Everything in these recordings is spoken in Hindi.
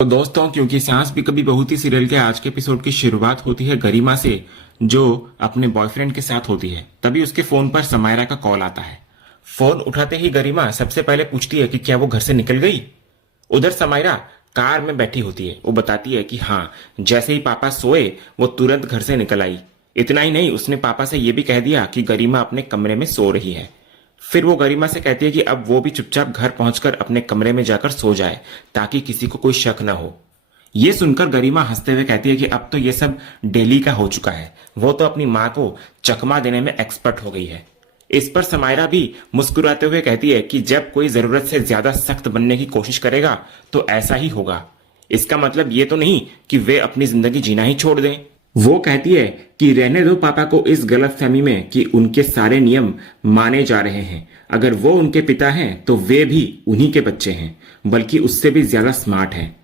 तो दोस्तों, क्योंकि सांस भी कभी बहू थी सीरियल के आज के एपिसोड की शुरुआत होती है गरिमा से, जो अपने बॉयफ्रेंड के साथ होती है। तभी उसके फोन पर समायरा का कॉल आता है। फोन उठाते ही गरिमा सबसे पहले पूछती है कि क्या वो घर से निकल गई। उधर समायरा कार में बैठी होती है। वो बताती है कि हाँ, जैसे ही पापा सोए वो तुरंत घर से निकल आई। इतना ही नहीं, उसने पापा से ये भी कह दिया कि गरिमा अपने कमरे में सो रही है। फिर वो गरिमा से कहती है कि अब वो भी चुपचाप घर पहुंचकर अपने कमरे में जाकर सो जाए, ताकि किसी को कोई शक न हो। ये सुनकर गरिमा हंसते हुए कहती है कि अब तो ये सब डेली का हो चुका है। वो तो अपनी माँ को चकमा देने में एक्सपर्ट हो गई है। इस पर समायरा भी मुस्कुराते हुए कहती है कि जब कोई जरूरत से ज्यादा सख्त बनने की कोशिश करेगा तो ऐसा ही होगा। इसका मतलब ये तो नहीं कि वे अपनी जिंदगी जीना ही छोड़ दें। वो कहती है कि रहने दो पापा को इस गलतफहमी में कि उनके सारे नियम माने जा रहे हैं। अगर वो उनके पिता हैं तो वे भी उन्हीं के बच्चे हैं, बल्कि उससे भी ज्यादा स्मार्ट हैं।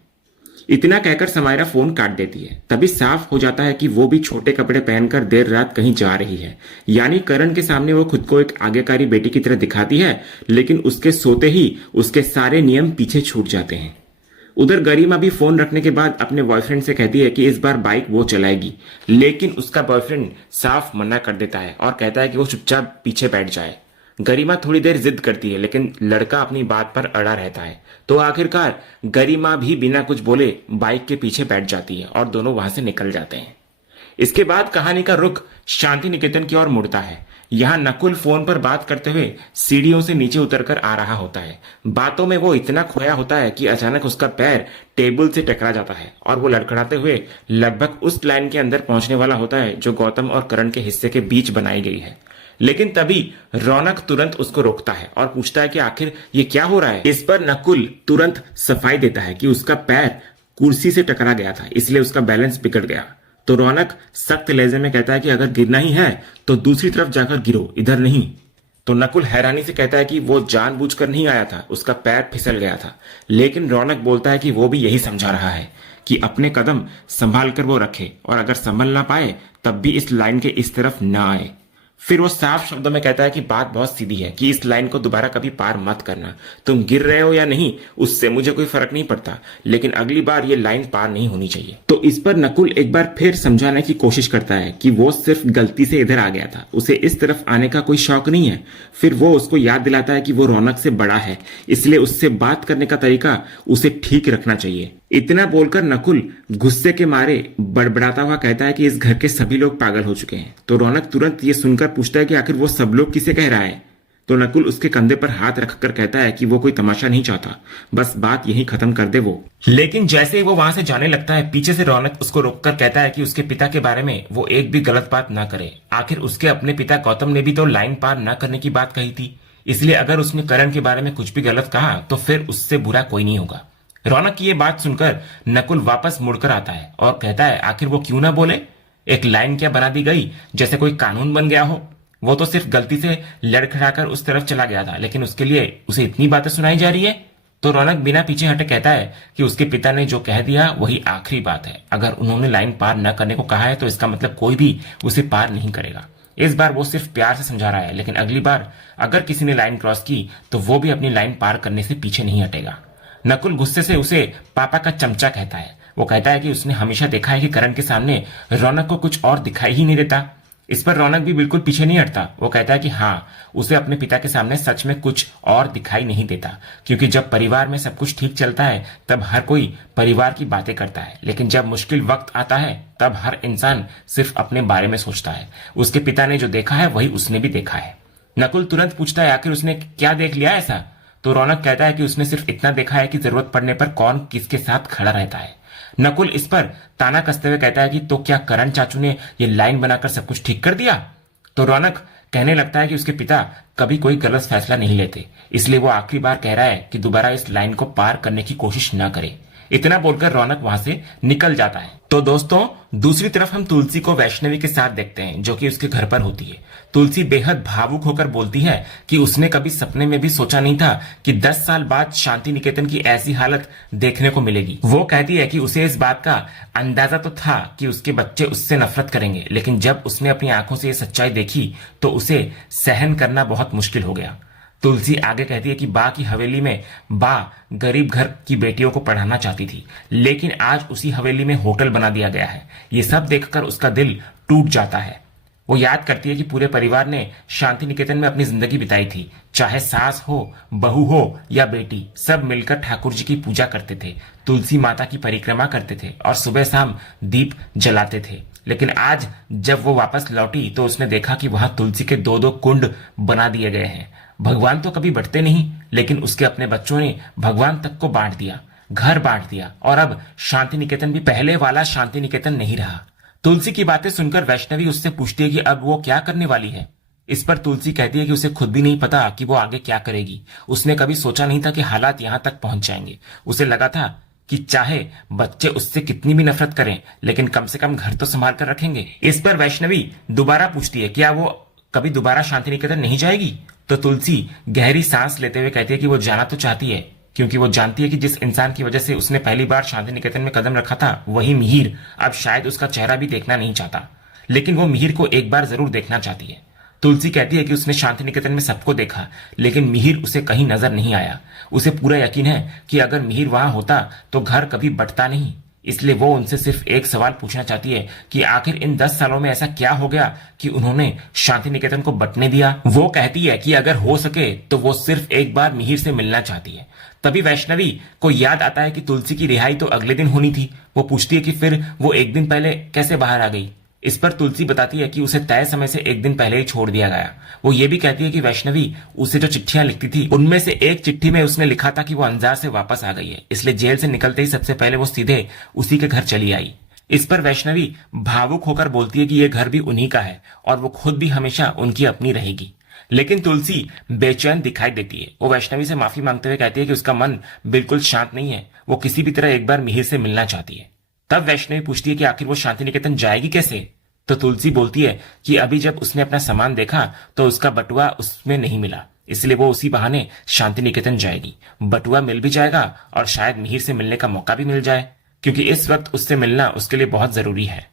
इतना कहकर समायरा फोन काट देती है। तभी साफ हो जाता है कि वो भी छोटे कपड़े पहनकर देर रात कहीं जा रही है। यानी करण के सामने वो खुद को एक आज्ञाकारी बेटी की तरह दिखाती है, लेकिन उसके सोते ही उसके सारे नियम पीछे छूट जाते हैं। उधर गरिमा भी फोन रखने के बाद अपने बॉयफ्रेंड से कहती है कि इस बार बाइक वो चलाएगी, लेकिन उसका बॉयफ्रेंड साफ मना कर देता है और कहता है कि वो चुपचाप पीछे बैठ जाए। गरिमा थोड़ी देर जिद करती है, लेकिन लड़का अपनी बात पर अड़ा रहता है। तो आखिरकार गरिमा भी बिना कुछ बोले बाइक के पीछे बैठ जाती है और दोनों वहां से निकल जाते हैं। इसके बाद कहानी का रुख शांति निकेतन की ओर मुड़ता है। यहाँ नकुल फोन पर बात करते हुए सीढ़ियों से नीचे उतरकर आ रहा होता है। बातों में वो इतना खोया होता है कि अचानक उसका पैर टेबल से टकरा जाता है और वो लड़खड़ाते हुए लगभग उस लाइन के अंदर पहुंचने वाला होता है जो गौतम और करण के हिस्से के बीच बनाई गई है। लेकिन तभी रौनक तुरंत उसको रोकता है और पूछता है कि आखिर ये क्या हो रहा है। इस पर नकुल तुरंत सफाई देता है कि उसका पैर कुर्सी से टकरा गया था, इसलिए उसका बैलेंस बिगड़ गया। तो रौनक सख्त लहजे में कहता है कि अगर गिरना ही है तो दूसरी तरफ जाकर गिरो, इधर नहीं। तो नकुल हैरानी से कहता है कि वो जानबूझकर नहीं आया था, उसका पैर फिसल गया था। लेकिन रौनक बोलता है कि वो भी यही समझा रहा है कि अपने कदम संभाल कर वो रखे, और अगर संभल ना पाए तब भी इस लाइन के इस तरफ ना आए। फिर वो साफ शब्दों में कहता है कि बात बहुत सीधी है कि इस लाइन को दोबारा कभी पार मत करना। तुम गिर रहे हो या नहीं उससे मुझे कोई फर्क नहीं पड़ता, लेकिन अगली बार ये लाइन पार नहीं होनी चाहिए। तो इस पर नकुल एक बार फिर समझाने की कोशिश करता है कि वो सिर्फ गलती से इधर आ गया था, उसे इस तरफ आने का कोई शौक नहीं है। फिर वो उसको याद दिलाता है कि वो रौनक से बड़ा है, इसलिए उससे बात करने का तरीका उसे ठीक रखना चाहिए। इतना बोलकर नकुल गुस्से के मारे बड़बड़ाता हुआ कहता है कि इस घर के सभी लोग पागल हो चुके हैं। तो रौनक तुरंत ये सुनकर पूछता है कि आखिर वो सब लोग किसे कह रहा है। तो नकुल उसके कंधे पर हाथ रखकर कहता है कि वो कोई तमाशा नहीं चाहता, बस बात यही खत्म कर दे वो। लेकिन जैसे ही वो वहां से जाने लगता है, पीछे से रौनक उसको रोककर कहता है कि उसके पिता के बारे में वो एक भी गलत बात ना करे। आखिर उसके अपने पिता गौतम ने भी तो लाइन पार ना करने की बात कही थी, इसलिए अगर उसने करण के बारे में कुछ भी गलत कहा तो फिर उससे बुरा कोई नहीं होगा। रौनक की ये बात सुनकर नकुल वापस मुड़कर आता है और कहता है आखिर वो क्यों ना बोले। एक लाइन क्या बना दी गई जैसे कोई कानून बन गया हो। वो तो सिर्फ गलती से लड़खड़ाकर उस तरफ चला गया था, लेकिन उसके लिए उसे इतनी बातें सुनाई जा रही है। तो रौनक बिना पीछे हटे कहता है कि उसके पिता ने जो कह दिया वही आखिरी बात है। अगर उन्होंने लाइन पार न करने को कहा है तो इसका मतलब कोई भी उसे पार नहीं करेगा। इस बार वो सिर्फ प्यार से समझा रहा है, लेकिन अगली बार अगर किसी ने लाइन क्रॉस की तो वो भी अपनी लाइन पार करने से पीछे नहीं हटेगा। नकुल गुस्से से उसे पापा का चमचा कहता है। वो कहता है कि उसने हमेशा देखा है कि करण के सामने रौनक को कुछ और दिखाई ही नहीं देता। इस पर रौनक भी बिल्कुल पीछे नहीं हटता। वो कहता है कि हाँ, उसे अपने पिता के सामने सच में कुछ और दिखाई नहीं देता, क्योंकि जब परिवार में सब कुछ ठीक चलता है तब हर कोई परिवार की बातें करता है, लेकिन जब मुश्किल वक्त आता है तब हर इंसान सिर्फ अपने बारे में सोचता है। उसके पिता ने जो देखा है वही उसने भी देखा है। नकुल तुरंत पूछता है आखिर उसने क्या देख लिया ऐसा। तो रौनक कहता है कि उसने सिर्फ इतना देखा है कि जरूरत पड़ने पर कौन किसके साथ खड़ा रहता है। नकुल इस पर ताना कसते हुए कहता है कि तो क्या करण चाचू ने ये लाइन बनाकर सब कुछ ठीक कर दिया। तो रौनक कहने लगता है कि उसके पिता कभी कोई गलत फैसला नहीं लेते, इसलिए वो आखिरी बार कह रहा है कि दोबारा इस लाइन को पार करने की कोशिश ना करे। इतना बोलकर रौनक वहां से निकल जाता है। तो दोस्तों, दूसरी तरफ हम तुलसी को वैष्णवी के साथ देखते हैं, जो कि उसके घर पर होती है। तुलसी बेहद भावुक होकर बोलती है कि उसने कभी सपने में भी सोचा नहीं था कि 10 साल बाद शांति निकेतन की ऐसी हालत देखने को मिलेगी। वो कहती है कि उसे इस बात का अंदाजा तो था कि उसके बच्चे उससे नफरत करेंगे, लेकिन जब उसने अपनी आंखों से ये सच्चाई देखी तो उसे सहन करना बहुत मुश्किल हो गया। तुलसी आगे कहती है कि बा की हवेली में बा गरीब घर की बेटियों को पढ़ाना चाहती थी, लेकिन आज उसी हवेली में होटल बना दिया गया है। ये सब देखकर उसका दिल टूट जाता है। वो याद करती है कि पूरे परिवार ने शांति निकेतन में अपनी जिंदगी बिताई थी, चाहे सास हो, बहू हो या बेटी, सब मिलकर ठाकुर जी की पूजा करते थे, तुलसी माता की परिक्रमा करते थे और सुबह शाम दीप जलाते थे। लेकिन आज जब वो वापस लौटी तो उसने देखा कि वहां तुलसी के दो दो कुंड बना दिए गए हैं। भगवान तो कभी बढ़ते नहीं, लेकिन उसके अपने बच्चों ने भगवान तक को बांट दिया, घर बांट दिया, और अब शांति निकेतन भी पहले वाला शांति निकेतन नहीं रहा। तुलसी की बातें सुनकर वैष्णवी उससे पूछती है कि अब वो क्या करने वाली है। इस पर तुलसी कहती है कि उसे खुद भी नहीं पता कि वो आगे क्या करेगी। उसने कभी सोचा नहीं था कि हालात यहां तक पहुंच जाएंगे। उसे लगा था कि चाहे बच्चे उससे कितनी भी नफरत करें, लेकिन कम से कम घर तो संभाल कर रखेंगे। इस पर वैष्णवी दोबारा पूछती है क्या वो कभी दोबारा शांति निकेतन नहीं जाएगी। तो तुलसी गहरी सांस लेते हुए कहती है कि वो जाना तो चाहती है, क्योंकि वो जानती है कि जिस इंसान की वजह से उसने पहली बार शांति निकेतन में कदम रखा था, वही मिहिर, अब शायद उसका चेहरा भी देखना नहीं चाहता, लेकिन वो मिहिर को एक बार जरूर देखना चाहती है। तुलसी कहती है कि उसने शांति निकेतन में सबको देखा, लेकिन मिहिर उसे कहीं नजर नहीं आया। उसे पूरा यकीन है कि अगर मिहिर वहां होता तो घर कभी बंटता नहीं। इसलिए वो उनसे सिर्फ एक सवाल पूछना चाहती है कि आखिर इन 10 सालों में ऐसा क्या हो गया कि उन्होंने शांति निकेतन को बंटने दिया। वो कहती है कि अगर हो सके तो वो सिर्फ एक बार मिहिर से मिलना चाहती है। तभी वैष्णवी को याद आता है कि तुलसी की रिहाई तो अगले दिन होनी थी। वो पूछती है कि फिर वो एक दिन पहले कैसे बाहर आ गई। इस पर तुलसी बताती है कि उसे तय समय से एक दिन पहले ही छोड़ दिया गया। वो ये भी कहती है कि वैष्णवी उसे जो चिट्ठियां लिखती थी, उनमें से एक चिट्ठी में उसने लिखा था कि वो अंजार से वापस आ गई है, इसलिए जेल से निकलते ही सबसे पहले वो सीधे उसी के घर चली आई। इस पर वैष्णवी भावुक होकर बोलती है कि यह घर भी उन्हीं का है और वो खुद भी हमेशा उनकी अपनी रहेगी। लेकिन तुलसी बेचैन दिखाई देती है। वो वैष्णवी से माफी मांगते हुए कहती है कि उसका मन बिल्कुल शांत नहीं है, वो किसी भी तरह एक बार मिहिर से मिलना चाहती है। तब वैष्णवी पूछती है कि आखिर वो शांति निकेतन जाएगी कैसे। तो तुलसी बोलती है कि अभी जब उसने अपना सामान देखा तो उसका बटुआ उसमें नहीं मिला, इसलिए वो उसी बहाने शांति निकेतन जाएगी। बटुआ मिल भी जाएगा और शायद मिहिर से मिलने का मौका भी मिल जाए, क्योंकि इस वक्त उससे मिलना उसके लिए बहुत जरूरी है।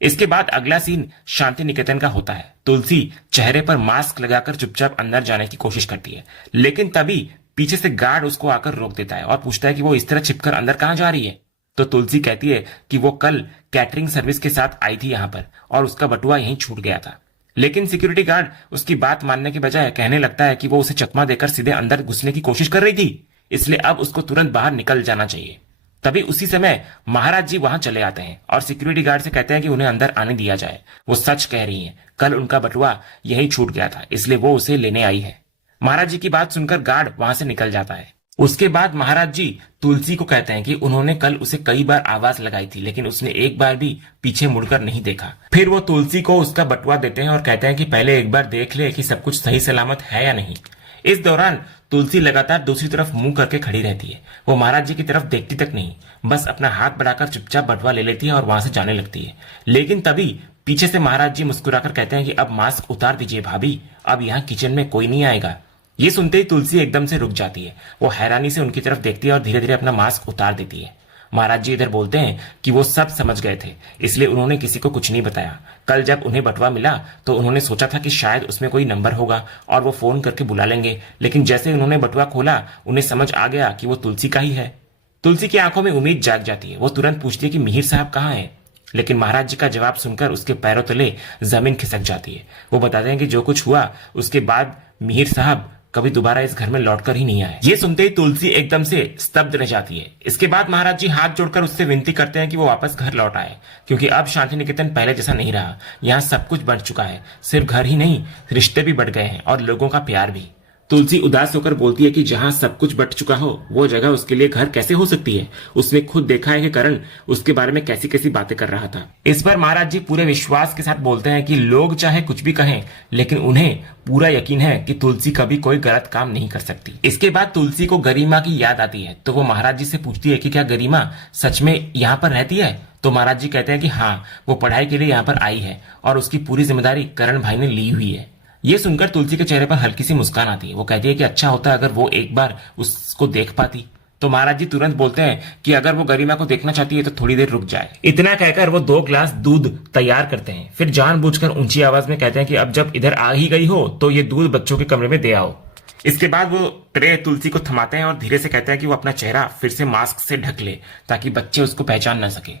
इसके बाद अगला सीन शांति निकेतन का होता है। तुलसी चेहरे पर मास्क लगाकर चुपचाप अंदर जाने की कोशिश करती है, लेकिन तभी पीछे से गार्ड उसको आकर रोक देता है और पूछता है कि वो इस तरह छिपकर अंदर कहां जा रही है। तो तुलसी कहती है कि वो कल कैटरिंग सर्विस के साथ आई थी यहां पर और उसका बटुआ यहीं छूट गया था। लेकिन सिक्योरिटी गार्ड उसकी बात मानने के बजाय कहने लगता है कि वो उसे चकमा देकर सीधे अंदर घुसने की कोशिश कर रही थी, इसलिए अब उसको तुरंत बाहर निकल जाना चाहिए। तभी उसी समय महाराज जी वहां चले आते हैं और सिक्योरिटी गार्ड से कहते हैं कि उन्हें अंदर आने दिया जाए। वो सच कह रही हैं, कल उनका बटुआ यहीं छूट गया था, इसलिए वो उसे लेने आई है। महाराज जी की बात सुनकर गार्ड वहां से निकल जाता है। उसके बाद महाराज जी तुलसी को कहते हैं कि उन्होंने कल उसे कई बार आवाज लगाई थी, लेकिन उसने एक बार भी पीछे मुड़कर नहीं देखा। फिर वो तुलसी को उसका बटुआ देते हैं और कहते हैं कि पहले एक बार देख ले कि सब कुछ सही सलामत है या नहीं। इस दौरान तुलसी लगातार दूसरी तरफ मुंह करके खड़ी रहती है। वो महाराज जी की तरफ देखती तक नहीं, बस अपना हाथ बढ़ाकर चुपचाप बटुआ ले लेती है और वहां से जाने लगती है। लेकिन तभी पीछे से महाराज जी मुस्कुराकर कहते हैं कि अब मास्क उतार दीजिए भाभी, अब यहाँ किचन में कोई नहीं आएगा। ये सुनते ही तुलसी एकदम से रुक जाती है। वो हैरानी से उनकी तरफ देखती है और धीरे धीरे अपना मास्क उतार देती है। महाराज जी इधर बोलते हैं कि वो सब समझ गए थे, इसलिए उन्होंने किसी को कुछ नहीं बताया। कल जब उन्हें बटुआ मिला तो उन्होंने सोचा था कि शायद उसमें कोई नंबर होगा और वो फोन करके बुला लेंगे, लेकिन जैसे उन्होंने बटुआ खोला उन्हें समझ आ गया कि वो तुलसी का ही है। तुलसी की आंखों में उम्मीद जाग जाती है। वो तुरंत पूछती है कि मिहिर साहब कहाँ है, लेकिन महाराज जी का जवाब सुनकर उसके पैरों तले जमीन खिसक जाती है। वो बताते हैं कि जो कुछ हुआ उसके बाद मिहिर साहब कभी दोबारा इस घर में लौटकर ही नहीं आए। ये सुनते ही तुलसी एकदम से स्तब्ध रह जाती है। इसके बाद महाराज जी हाथ जोड़कर उससे विनती करते हैं कि वो वापस घर लौट आए, क्योंकि अब शांति निकेतन पहले जैसा नहीं रहा। यहाँ सब कुछ बढ़ चुका है, सिर्फ घर ही नहीं, रिश्ते भी बढ़ गए हैं और लोगों का प्यार भी। तुलसी उदास होकर बोलती है कि जहां सब कुछ बट चुका हो वो जगह उसके लिए घर कैसे हो सकती है। उसने खुद देखा है कि करण उसके बारे में कैसी कैसी बातें कर रहा था। इस पर महाराज जी पूरे विश्वास के साथ बोलते हैं कि लोग चाहे कुछ भी कहें, लेकिन उन्हें पूरा यकीन है कि तुलसी कभी कोई गलत काम नहीं कर सकती। इसके बाद तुलसी को गरिमा की याद आती है, तो वो महाराज जी से पूछती है कि क्या गरिमा सच में यहाँ पर रहती है। तो महाराज जी कहते हैं कि हाँ, वो पढ़ाई के लिए यहाँ पर आई है और उसकी पूरी जिम्मेदारी करण भाई ने ली हुई है। ये सुनकर तुलसी के चेहरे पर हल्की सी मुस्कान आती है। वो कहती है कि अच्छा होता अगर वो एक बार उसको देख पाती। तो महाराज जी तुरंत बोलते हैं कि अगर वो गरिमा को देखना चाहती है तो थोड़ी देर रुक जाए। इतना कहकर वो 2 गिलास दूध तैयार करते हैं। फिर जानबूझकर ऊंची आवाज में कहते हैं कि अब जब इधर आ ही गई हो तो ये दूध बच्चों के कमरे में दे आओ। इसके बाद वो ट्रे तुलसी को थमाते हैं और धीरे से कहते हैं कि वो अपना चेहरा फिर से मास्क से ढक ले ताकि बच्चे उसको पहचान ना सके।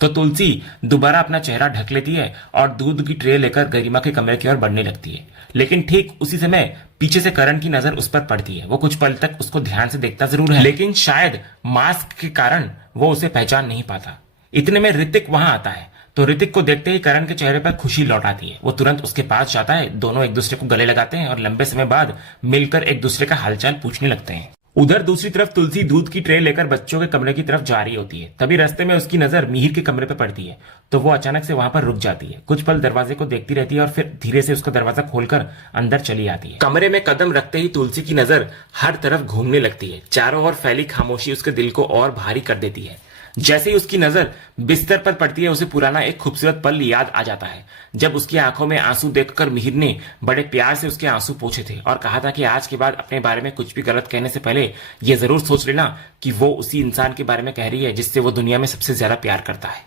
तो तुलसी दोबारा अपना चेहरा ढक लेती है और दूध की ट्रे लेकर गरिमा के कमरे की ओर बढ़ने लगती है। लेकिन ठीक उसी समय पीछे से करण की नजर उस पर पड़ती है। वो कुछ पल तक उसको ध्यान से देखता जरूर है, लेकिन शायद मास्क के कारण वो उसे पहचान नहीं पाता। इतने में ऋतिक वहां आता है। तो ऋतिक को देखते ही करण के चेहरे पर खुशी लौट आती है। वो तुरंत उसके पास जाता है। दोनों एक दूसरे को गले लगाते हैं और लंबे समय बाद मिलकर एक दूसरे का हालचाल पूछने लगते हैं। उधर दूसरी तरफ तुलसी दूध की ट्रे लेकर बच्चों के कमरे की तरफ जा रही होती है। तभी रास्ते में उसकी नजर मिहिर के कमरे पर पड़ती है। तो वो अचानक से वहां पर रुक जाती है। कुछ पल दरवाजे को देखती रहती है और फिर धीरे से उसका दरवाजा खोलकर अंदर चली आती है। कमरे में कदम रखते ही तुलसी की नजर हर तरफ घूमने लगती है। चारों ओर फैली खामोशी उसके दिल को और भारी कर देती है। जैसे ही उसकी नजर बिस्तर पर पड़ती है, उसे पुराना एक खूबसूरत पल याद आ जाता है जब उसकी आंखों में आंसू देखकर मिहिर ने बड़े प्यार से उसके आंसू पोंछे थे और कहा था कि आज के बाद अपने बारे में कुछ भी गलत कहने से पहले यह जरूर सोच लेना कि वो उसी इंसान के बारे में कह रही है जिससे वो दुनिया में सबसे ज्यादा प्यार करता है।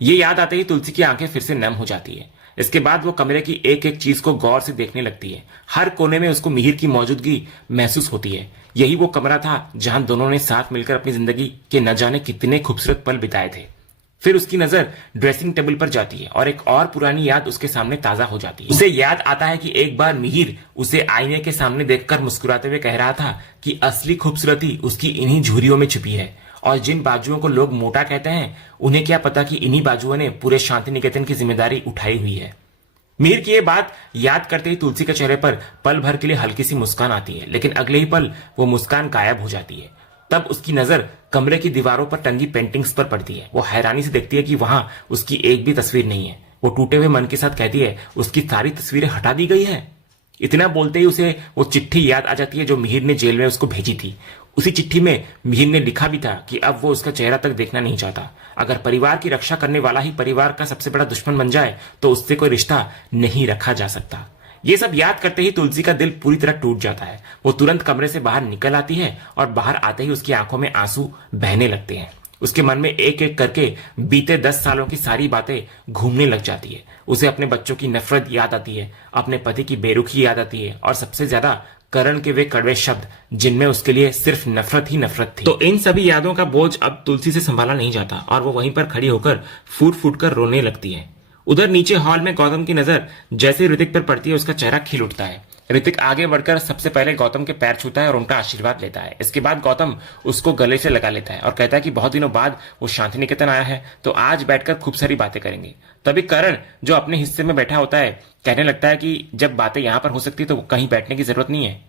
ये याद आते ही तुलसी की आंखें फिर से नम हो जाती है। इसके बाद वो कमरे की एक एक चीज को गौर से देखने लगती है। हर कोने में उसको मिहिर की मौजूदगी महसूस होती है। यही वो कमरा था जहां दोनों ने साथ मिलकर अपनी जिंदगी के न जाने कितने खूबसूरत पल बिताए थे। फिर उसकी नजर ड्रेसिंग टेबल पर जाती है और एक और पुरानी याद उसके सामने ताजा हो जाती है। उसे याद आता है कि एक बार मिहिर उसे आईने के सामने देखकर मुस्कुराते हुए कह रहा था कि असली खूबसूरती उसकी इन्हीं झुर्रियों में छिपी है और जिन बाजुओं को लोग मोटा कहते हैं, उन्हें क्या पता कि इन्हीं बाजुओं ने पूरे शांति निकेतन की जिम्मेदारी उठाई हुई है। मिहिर की ये बात याद करते ही तुलसी के चेहरे पर पल भर के लिए हल्की सी मुस्कान आती है, लेकिन अगले ही पल वो मुस्कान गायब हो जाती है। तब उसकी नजर कमरे की दीवारों पर टंगी पेंटिंग्स पर पड़ती है। वो हैरानी से देखती है कि वहां उसकी एक भी तस्वीर नहीं है। वो टूटे हुए मन के साथ कहती है, उसकी सारी तस्वीरें हटा दी गई है। इतना बोलते ही उसे वो चिट्ठी याद आ जाती है जो मिहिर ने जेल में उसको भेजी थी। उसी चिट्ठी में मिहिर ने लिखा भी था कि अब वो उसका चेहरा तक देखना नहीं चाहता। अगर परिवार की रक्षा करने वाला ही परिवार का सबसे बड़ा दुश्मन बन जाए तो उससे कोई रिश्ता नहीं रखा जा सकता। ये सब याद करते ही तुलसी का दिल पूरी तरह टूट जाता है। वो तुरंत कमरे से बाहर निकल आती है और बाहर आते ही उसकी आंखों में आंसू बहने लगते हैं। उसके मन में एक एक करके बीते 10 सालों की सारी बातें घूमने लग जाती है। उसे अपने बच्चों की नफरत याद आती है, अपने पति की बेरुखी याद आती है और सबसे ज्यादा करण के वे कड़वे शब्द जिनमें उसके लिए सिर्फ नफरत ही नफरत थी। तो इन सभी यादों का बोझ अब तुलसी से संभाला नहीं जाता और वो वहीं पर खड़ी होकर फूट फूट कर रोने लगती है। उधर नीचे हॉल में गौतम की नजर जैसे ऋतिक पर पड़ती है, उसका चेहरा खिल उठता है। ऋतिक आगे बढ़कर सबसे पहले गौतम के पैर छूता है और उनका आशीर्वाद लेता है। इसके बाद गौतम उसको गले से लगा लेता है और कहता है कि बहुत दिनों बाद वो शांति निकेतन आया है तो आज बैठकर खूब सारी बातें करेंगे। तभी करण जो अपने हिस्से में बैठा होता है कहने लगता है कि जब बातें यहां पर हो सकती तो कहीं बैठने की जरूरत नहीं है।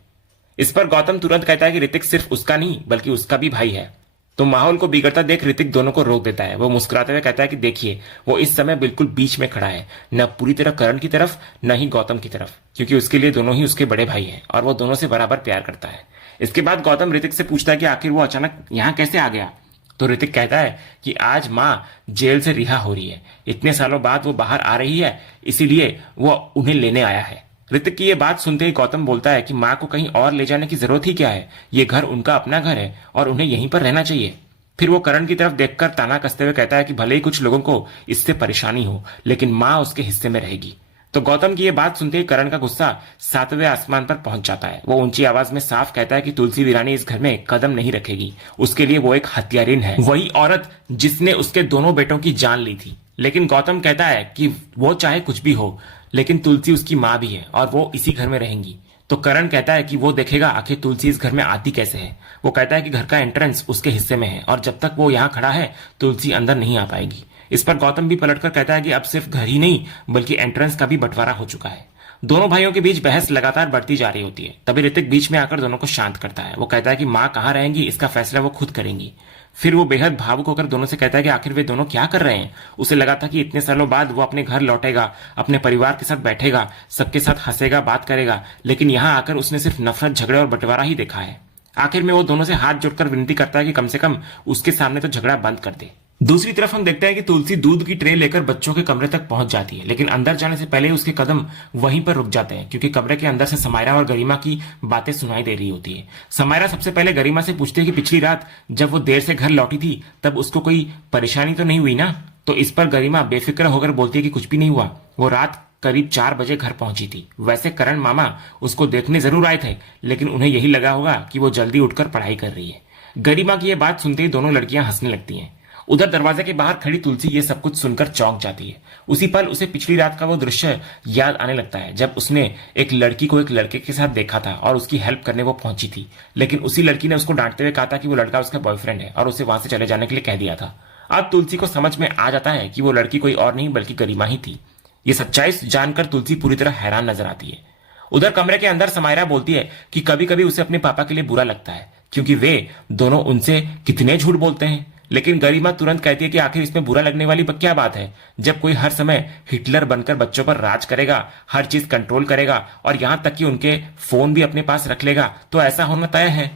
इस पर गौतम तुरंत कहता है कि ऋतिक सिर्फ उसका नहीं बल्कि उसका भी भाई है। तो माहौल को बिगड़ता देख ऋतिक दोनों को रोक देता है। वो मुस्कुराते हुए कहता है कि देखिए, वो इस समय बिल्कुल बीच में खड़ा है, न पूरी तरह करण की तरफ न ही गौतम की तरफ, क्योंकि उसके लिए दोनों ही उसके बड़े भाई हैं और वो दोनों से बराबर प्यार करता है। इसके बाद गौतम ऋतिक से पूछता है कि आखिर वो अचानक यहाँ कैसे आ गया। तो ऋतिक कहता है कि आज माँ जेल से रिहा हो रही है, इतने सालों बाद वो बाहर आ रही है, इसीलिए वो उन्हें लेने आया है। ऋतिक की ये बात सुनते ही गौतम बोलता है कि माँ को कहीं और ले जाने की जरूरत ही क्या है, ये घर उनका अपना घर है और उन्हें यहीं पर रहना चाहिए। फिर वो करण की तरफ देखकर ताना कसते हुए कहता है कि भले ही कुछ लोगों को इससे परेशानी हो, लेकिन माँ उसके हिस्से में रहेगी। तो गौतम की ये बात सुनते ही करण का गुस्सा 7वें आसमान पर पहुंच जाता है। वो ऊंची आवाज में साफ कहता है कि तुलसी वीरानी इस घर में कदम नहीं रखेगी। उसके लिए वो एक हत्यारिन है, वही औरत जिसने उसके दोनों बेटों की जान ली थी। लेकिन गौतम कहता है कि वो चाहे कुछ भी हो, लेकिन तुलसी उसकी माँ भी है और वो इसी घर में रहेंगी। तो करण कहता है कि वो देखेगा आखिर तुलसी इस घर में आती कैसे है। वो कहता है कि घर का एंट्रेंस उसके हिस्से में है और जब तक वो यहाँ खड़ा है तुलसी अंदर नहीं आ पाएगी। इस पर गौतम भी पलटकर कहता है कि अब सिर्फ घर ही नहीं बल्कि एंट्रेंस का भी बंटवारा हो चुका है। दोनों भाइयों के बीच बहस लगातार बढ़ती जा रही होती है। तभी ऋतिक बीच में आकर दोनों को शांत करता है। वो कहता है कि माँ कहाँ रहेंगी इसका फैसला वो खुद करेंगी। फिर वो बेहद भावुक होकर दोनों से कहता है कि आखिर वे दोनों क्या कर रहे हैं। उसे लगा था कि इतने सालों बाद वो अपने घर लौटेगा, अपने परिवार के साथ बैठेगा, सबके साथ हंसेगा, बात करेगा, लेकिन यहाँ आकर उसने सिर्फ नफरत, झगड़े और बंटवारा ही देखा है। आखिर में वो दोनों से हाथ जोड़कर विनती करता है कि कम से कम उसके सामने तो झगड़ा बंद कर दे। दूसरी तरफ हम देखते हैं कि तुलसी दूध की ट्रे लेकर बच्चों के कमरे तक पहुंच जाती है, लेकिन अंदर जाने से पहले उसके कदम वहीं पर रुक जाते हैं क्योंकि कमरे के अंदर से समायरा और गरिमा की बातें सुनाई दे रही होती है। समायरा सबसे पहले गरिमा से पूछती है कि पिछली रात जब वो देर से घर लौटी थी तब उसको कोई परेशानी तो नहीं हुई ना। तो इस पर गरिमा बेफिक्र होकर बोलती है कि कुछ भी नहीं हुआ, वो रात करीब 4 बजे घर पहुंची थी। वैसे करण मामा उसको देखने जरूर आए थे, लेकिन उन्हें यही लगा होगा कि वो जल्दी उठकर पढ़ाई कर रही है। गरिमा की यह बात सुनते ही दोनों लड़कियां हंसने लगती हैं। उधर दरवाजे के बाहर खड़ी तुलसी ये सब कुछ सुनकर चौंक जाती है। उसी पल उसे पिछली रात का वो दृश्य याद आने लगता है, जब उसने एक लड़की को एक लड़के के साथ देखा था और उसकी हेल्प करने वो पहुंची थी, लेकिन उसी लड़की ने उसको डांटते हुए कहा था कि वो लड़का उसका बॉयफ्रेंड है और उसे वहां से चले जाने के लिए कह दिया था। अब तुलसी को समझ में आ जाता है कि वो लड़की कोई और नहीं बल्कि गरिमा ही थी। ये सच्चाई जानकर तुलसी पूरी तरह हैरान नजर आती है। उधर कमरे के अंदर समायरा बोलती है कि कभी कभी उसे अपने पापा के लिए बुरा लगता है, क्योंकि वे दोनों उनसे कितने झूठ बोलते हैं। लेकिन गरिमा तुरंत कहती है कि आखिर इसमें बुरा लगने वाली क्या बात है, जब कोई हर समय हिटलर बनकर बच्चों पर राज करेगा, हर चीज कंट्रोल करेगा और यहां तक कि उनके फोन भी अपने पास रख लेगा, तो ऐसा होना तय है।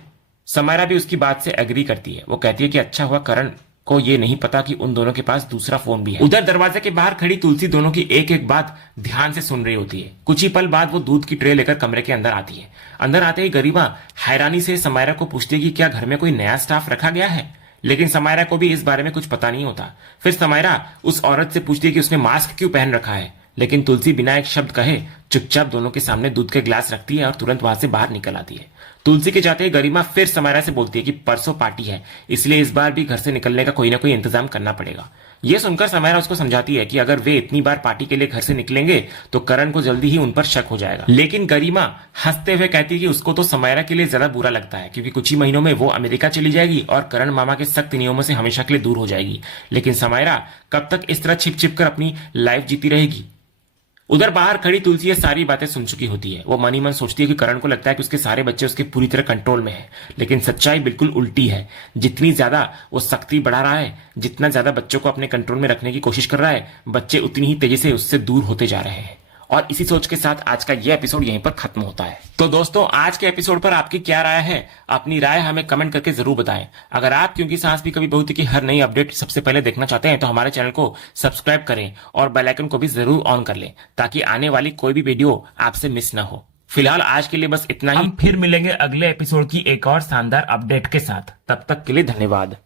समायरा भी उसकी बात से एग्री करती है। वो कहती है कि अच्छा हुआ करण को ये नहीं पता कि उन दोनों के पास दूसरा फोन भी है। उधर दरवाजे के बाहर खड़ी तुलसी दोनों की एक एक बात ध्यान से सुन रही होती है। कुछ ही पल बाद वो दूध की ट्रे लेकर कमरे के अंदर आती है। अंदर आते ही गरिमा हैरानी से समायरा को पूछती है कि क्या घर में कोई नया स्टाफ रखा गया है, लेकिन समायरा को भी इस बारे में कुछ पता नहीं होता। फिर समायरा उस औरत से पूछती है कि उसने मास्क क्यों पहन रखा है, लेकिन तुलसी बिना एक शब्द कहे चुपचाप दोनों के सामने दूध के ग्लास रखती है और तुरंत वहां से बाहर निकल आती है। तुलसी के जाते ही गरिमा फिर समायरा से बोलती है कि परसों पार्टी है, इसलिए इस बार भी घर से निकलने का कोई ना कोई इंतजाम करना पड़ेगा। यह सुनकर समायरा उसको समझाती है कि अगर वे इतनी बार पार्टी के लिए घर से निकलेंगे तो करण को जल्दी ही उन पर शक हो जाएगा। लेकिन गरिमा हंसते हुए कहती है कि उसको तो समायरा के लिए ज्यादा बुरा लगता है, क्योंकि कुछ ही महीनों में वो अमेरिका चली जाएगी और करण मामा के सख्त नियमों से हमेशा के लिए दूर हो जाएगी। लेकिन समायरा कब तक इस तरह छिप छिप कर अपनी लाइफ जीती रहेगी। उधर बाहर खड़ी तुलसी ये सारी बातें सुन चुकी होती है। वो मन ही मन सोचती है कि करण को लगता है कि उसके सारे बच्चे उसके पूरी तरह कंट्रोल में हैं, लेकिन सच्चाई बिल्कुल उल्टी है। जितनी ज्यादा वो सख्ती बढ़ा रहा है, जितना ज्यादा बच्चों को अपने कंट्रोल में रखने की कोशिश कर रहा है, बच्चे उतनी ही तेजी से उससे दूर होते जा रहे हैं। और इसी सोच के साथ आज का यह एपिसोड यहीं पर खत्म होता है। तो दोस्तों, आज के एपिसोड पर आपकी क्या राय है? अपनी राय हमें कमेंट करके जरूर बताएं। अगर आप क्योंकि सांस भी कभी बहू थी की हर नई अपडेट सबसे पहले देखना चाहते हैं तो हमारे चैनल को सब्सक्राइब करें और बेल आइकन को भी जरूर ऑन कर लें, ताकि आने वाली कोई भी वीडियो आपसे मिस ना हो। फिलहाल आज के लिए बस इतना ही। हम फिर मिलेंगे अगले एपिसोड की एक और शानदार अपडेट के साथ। तब तक के लिए धन्यवाद।